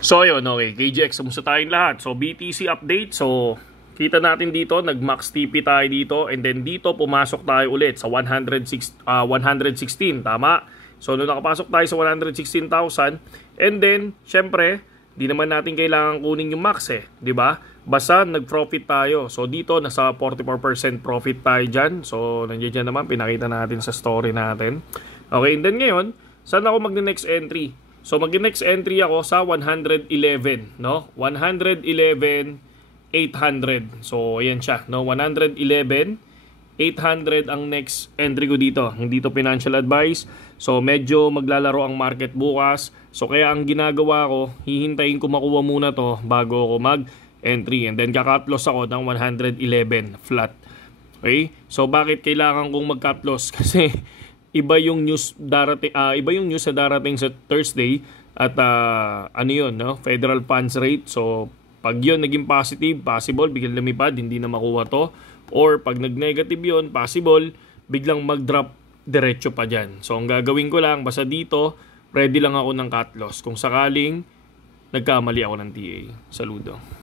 So ayun, okay, KGX, kumusta tayong lahat? So BTC update, so kita natin dito, nag-max TP tayo dito, and then dito pumasok tayo ulit sa 116, tama? So nung nakapasok tayo sa 116,000, and then syempre, di naman natin kailangan kunin yung max di ba? Basta nag-profit tayo. So dito nasa 44% profit tayo diyan. So nandiyan naman, pinakita natin sa story natin. Okay, and then ngayon, saan ako mag-next entry? So mag-next entry ako sa 111, no? 111,800. So ayan siya, no? 111,800 ang next entry ko dito. Hindi to financial advice. So medyo maglalaro ang market bukas. So kaya ang ginagawa ko, hihintayin ko makuha muna to bago ako mag-entry, and then ka-cut loss ako ng 111 flat. Okay? So bakit kailangan kong mag-cut loss? Kasi iba yung news darating, iba yung news sa darating sa Thursday at ano yun, no? Federal funds rate. So pag yun naging positive, possible biglang lumipad, hindi na makuha to. Or pag nag-negative yun, possible biglang mag-drop diretso pa dyan. So ang gagawin ko lang, basta dito ready lang ako ng cut loss kung sakaling nagkamali ako ng TA. Saludo.